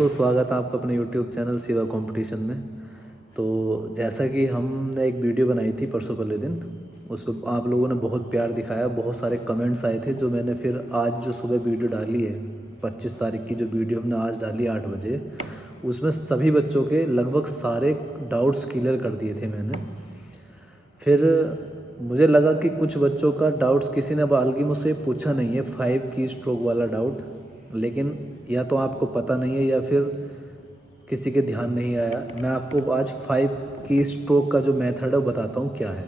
दोस्तों, स्वागत है आपका अपने YouTube चैनल सिवा कंपटीशन में। तो जैसा कि हमने एक वीडियो बनाई थी परसों पहले दिन, उस पर आप लोगों ने बहुत प्यार दिखाया, बहुत सारे कमेंट्स आए थे। जो मैंने फिर आज जो सुबह वीडियो डाली है 25 तारीख की, जो वीडियो हमने आज डाली 8 बजे, उसमें सभी बच्चों के लगभग सारे डाउट्स क्लियर कर दिए थे मैंने। फिर मुझे लगा कि कुछ बच्चों का डाउट्स किसी ने बल्कि मुझसे पूछा नहीं है, 5 की स्ट्रोक वाला डाउट, लेकिन या तो आपको पता नहीं है या फिर किसी के ध्यान नहीं आया। मैं आपको आज 5 की स्ट्रोक का जो मेथड है वो बताता हूँ क्या है।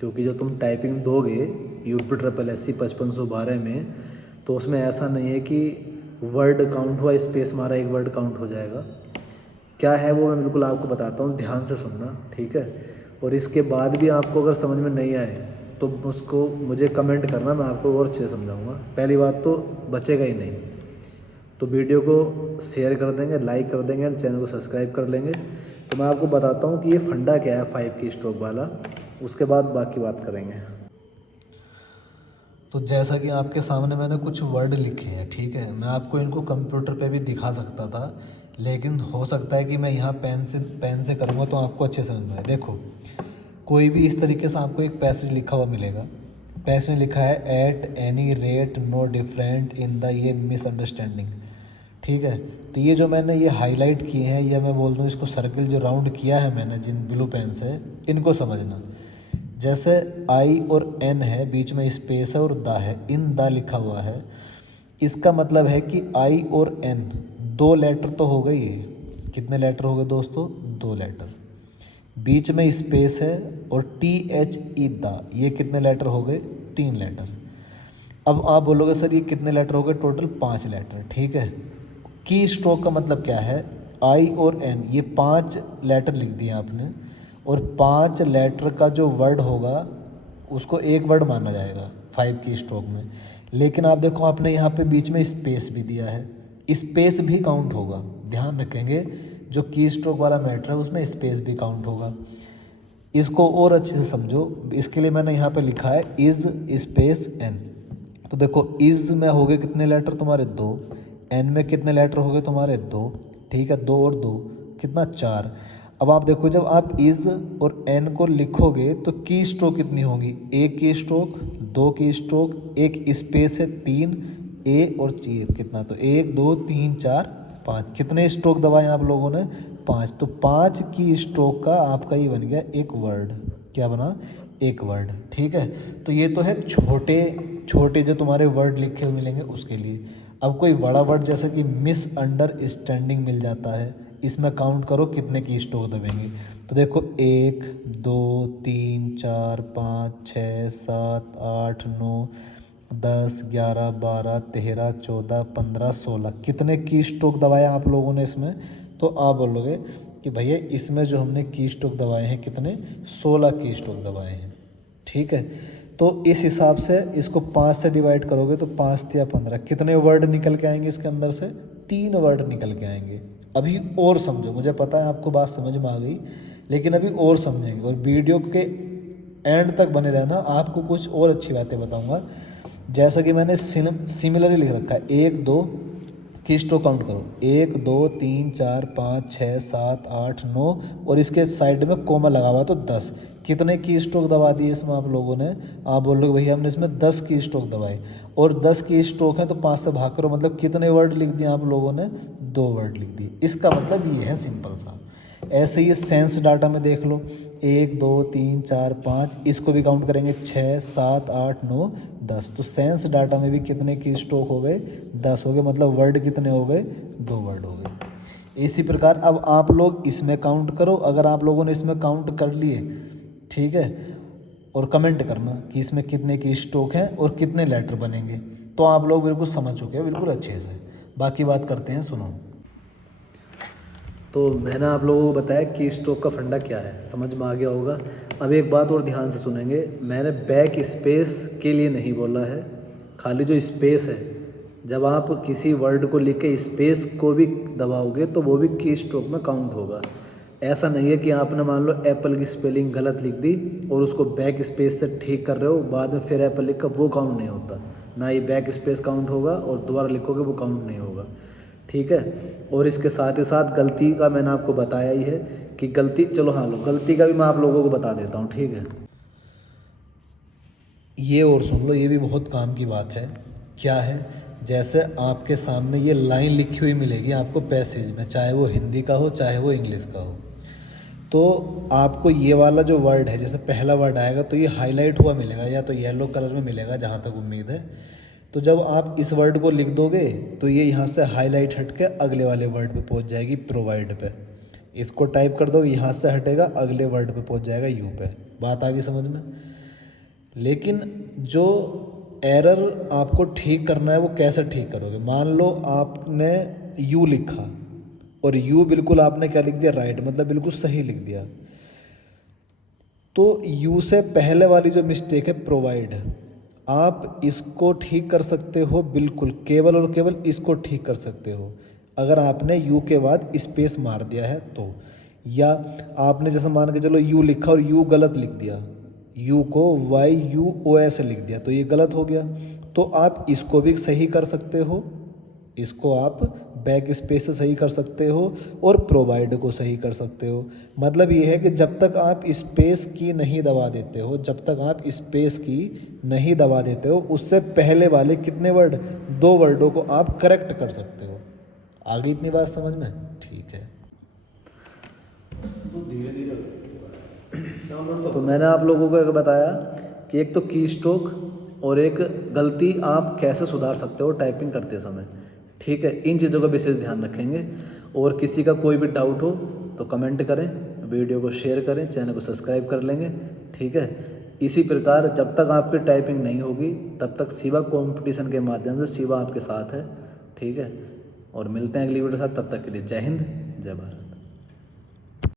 क्योंकि जो तुम टाइपिंग दोगे UPSSC 5512 में, तो उसमें ऐसा नहीं है कि वर्ड काउंट हुआ स्पेस मारा एक वर्ड काउंट हो जाएगा। क्या है वो मैं बिल्कुल आपको बताता हूँ, ध्यान से सुनना, ठीक है। और इसके बाद भी आपको अगर समझ में नहीं आए तो उसको मुझे कमेंट करना, मैं आपको और अच्छे से समझाऊंगा। पहली बात तो बचेगा ही नहीं, तो वीडियो को शेयर कर देंगे, लाइक कर देंगे और चैनल को सब्सक्राइब कर लेंगे। तो मैं आपको बताता हूँ कि ये फंडा क्या है 5 की स्ट्रोक वाला, उसके बाद बाकी बात करेंगे। तो जैसा कि आपके सामने मैंने कुछ वर्ड लिखे हैं, ठीक है। मैं आपको इनको कंप्यूटर पे भी दिखा सकता था, लेकिन हो सकता है कि मैं यहाँ पेन से करूँगा तो आपको अच्छे समझ में आए। देखो, कोई भी इस तरीके से आपको एक पैसेज लिखा हुआ मिलेगा। पैसेज में लिखा है at any rate no different in the ये मिसअंडरस्टैंडिंग, ठीक है। तो ये जो मैंने ये हाईलाइट किए हैं, या मैं बोल दूँ इसको सर्किल जो राउंड किया है मैंने जिन ब्लू पेन से, इनको समझना। जैसे आई और एन है, बीच में स्पेस है और द है, इन द लिखा हुआ है। इसका मतलब है कि आई और एन 2 लेटर तो हो गए। ये कितने लेटर हो गए दोस्तों? 2 लेटर। बीच में स्पेस है और THE द, ये कितने लेटर हो गए? 3 लेटर। अब आप बोलोगे सर ये कितने लेटर हो गए? टोटल 5 लेटर, ठीक है। की स्ट्रोक का मतलब क्या है? आई और एन, ये 5 लेटर लिख दिए आपने, और 5 लेटर का जो वर्ड होगा उसको एक वर्ड माना जाएगा 5 की स्ट्रोक में। लेकिन आप देखो, आपने यहाँ पे बीच में स्पेस भी दिया है, स्पेस भी काउंट होगा। ध्यान रखेंगे, जो की स्ट्रोक वाला मैटर है उसमें स्पेस भी काउंट होगा। इसको और अच्छे से समझो, इसके लिए मैंने यहाँ पे लिखा है इज स्पेस एन। तो देखो, इज में हो गए कितने लेटर तुम्हारे? 2। एन में कितने लेटर हो गए तुम्हारे? 2, ठीक है। 2 और 2 कितना? 4। अब आप देखो, जब आप इज और एन को लिखोगे तो की स्ट्रोक कितनी होगी? एक की स्ट्रोक, 2 की स्ट्रोक, एक स्पेस है 3, ए और ची कितना? तो 1 2 3 4 5। कितने स्ट्रोक दबाए आप लोगों ने? 5। तो 5 की स्ट्रोक का आपका ये बन गया एक वर्ड। क्या बना? एक वर्ड, ठीक है। तो ये तो है छोटे छोटे जो तुम्हारे वर्ड लिखे हुए मिलेंगे उसके लिए। अब कोई बड़ा वर्ड जैसे कि मिसअंडरस्टैंडिंग मिल जाता है, इसमें काउंट करो कितने की स्ट्रोक दबेंगे। तो देखो, 1 2 3 4 5 6 7 8 9 10 11 12 13 14 15 16। कितने की स्ट्रोक दबाया आप लोगों ने इसमें? तो आप बोलोगे कि भैया इसमें जो हमने की स्ट्रोक दबाए हैं कितने? 16 की स्ट्रोक दबाए हैं, ठीक है। तो इस हिसाब से इसको 5 से डिवाइड करोगे तो 5 या 15, कितने वर्ड निकल के आएंगे इसके अंदर से? 3 वर्ड निकल के आएंगे। अभी और समझो, मुझे पता है आपको बात समझ में आ गई, लेकिन अभी और समझेंगे, और वीडियो के एंड तक बने रहना, आपको कुछ और अच्छी बातें बताऊंगा। जैसा कि मैंने सिमिलरली लिख रखा है, 1 2 की स्ट्रोक काउंट करो, 1 2 3 4 5 6 7 8 9, और इसके साइड में कोमा लगा हुआ तो 10। कितने की स्ट्रोक दबा दिए इसमें आप लोगों ने? आप बोल रहे हो भैया हमने इसमें 10 की स्ट्रोक दबाई, और 10 की स्ट्रोक है तो 5 से भाग करो, मतलब कितने वर्ड लिख दिए आप लोगों ने? 2 वर्ड लिख दिए। इसका मतलब ये है, सिंपल सा। ऐसे ही सेंस डाटा में देख लो, 1 2 3 4 5, इसको भी काउंट करेंगे 6 7 8 9 10। तो सेंस डाटा में भी कितने की स्ट्रोक हो गए? 10 हो गए। मतलब वर्ड कितने हो गए? 2 वर्ड हो गए। इसी प्रकार अब आप लोग इसमें काउंट करो। अगर आप लोगों ने इसमें काउंट कर लिए, ठीक है, और कमेंट करना कि इसमें कितने की स्ट्रोक है और कितने लेटर बनेंगे, तो आप लोग बिल्कुल समझ चुके हैं बिल्कुल अच्छे से। बाकी बात करते हैं, सुनो। तो मैंने आप लोगों को बताया कि स्ट्रोक का फंडा क्या है, समझ में आ गया होगा। अब एक बात और ध्यान से सुनेंगे, मैंने बैक स्पेस के लिए नहीं बोला है, खाली जो स्पेस है, जब आप किसी वर्ड को लिख के स्पेस को भी दबाओगे तो वो भी की स्ट्रोक में काउंट होगा। ऐसा नहीं है कि आपने मान लो एप्पल की स्पेलिंग गलत लिख दी और उसको बैक स्पेस से ठीक कर रहे हो, बाद में फिर एप्पल लिख कर, वो काउंट नहीं होता। ना ही बैक स्पेस काउंट होगा और दोबारा लिखोगे वो काउंट नहीं होगा, ठीक है। और इसके साथ ही साथ गलती का मैंने आपको बताया ही है कि गलती, चलो हाँ लो, गलती का भी मैं आप लोगों को बता देता हूँ, ठीक है। ये और सुन लो, ये भी बहुत काम की बात है। क्या है, जैसे आपके सामने ये लाइन लिखी हुई मिलेगी आपको पैसेज में, चाहे वो हिंदी का हो चाहे वो इंग्लिश का हो, तो आपको ये वाला जो वर्ड है, जैसे पहला वर्ड आएगा तो ये हाईलाइट हुआ मिलेगा या तो येलो कलर में मिलेगा, जहाँ तक उम्मीद है। तो जब आप इस वर्ड को लिख दोगे तो ये यहाँ से हाईलाइट हट के अगले वाले वर्ड पे पहुँच जाएगी, प्रोवाइड पे। इसको टाइप कर दोगे, यहाँ से हटेगा अगले वर्ड पे पहुँच जाएगा, यू पे। बात आ गई समझ में? लेकिन जो एरर आपको ठीक करना है वो कैसे ठीक करोगे? मान लो आपने यू लिखा और यू बिल्कुल आपने क्या लिख दिया, राइट, मतलब बिल्कुल सही लिख दिया। तो यू से पहले वाली जो मिस्टेक है प्रोवाइड, आप इसको ठीक कर सकते हो बिल्कुल, केवल और केवल इसको ठीक कर सकते हो अगर आपने यू के बाद स्पेस मार दिया है तो। या आपने जैसे मान के चलो यू लिखा और यू गलत लिख दिया, यू को YUO लिख दिया तो ये गलत हो गया। तो आप इसको भी सही कर सकते हो, इसको आप बैक स्पेस से सही कर सकते हो और प्रोवाइड को सही कर सकते हो। मतलब ये है कि जब तक आप स्पेस की नहीं दबा देते हो, जब तक आप स्पेस की नहीं दबा देते हो, उससे पहले वाले कितने वर्ड, 2 वर्डों को आप करेक्ट कर सकते हो। आ गई इतनी बात समझ में? ठीक है। तो मैंने आप लोगों को एक बताया कि एक तो की स्ट्रोक और एक गलती आप कैसे सुधार सकते हो टाइपिंग करते समय, ठीक है। इन चीज़ों का विशेष ध्यान रखेंगे। और किसी का कोई भी डाउट हो तो कमेंट करें, वीडियो को शेयर करें, चैनल को सब्सक्राइब कर लेंगे, ठीक है। इसी प्रकार जब तक आपकी टाइपिंग नहीं होगी तब तक शिवा कंपटीशन के माध्यम से शिवा आपके साथ है, ठीक है। और मिलते हैं अगली वीडियो के साथ, तब तक के लिए जय हिंद, जय भारत।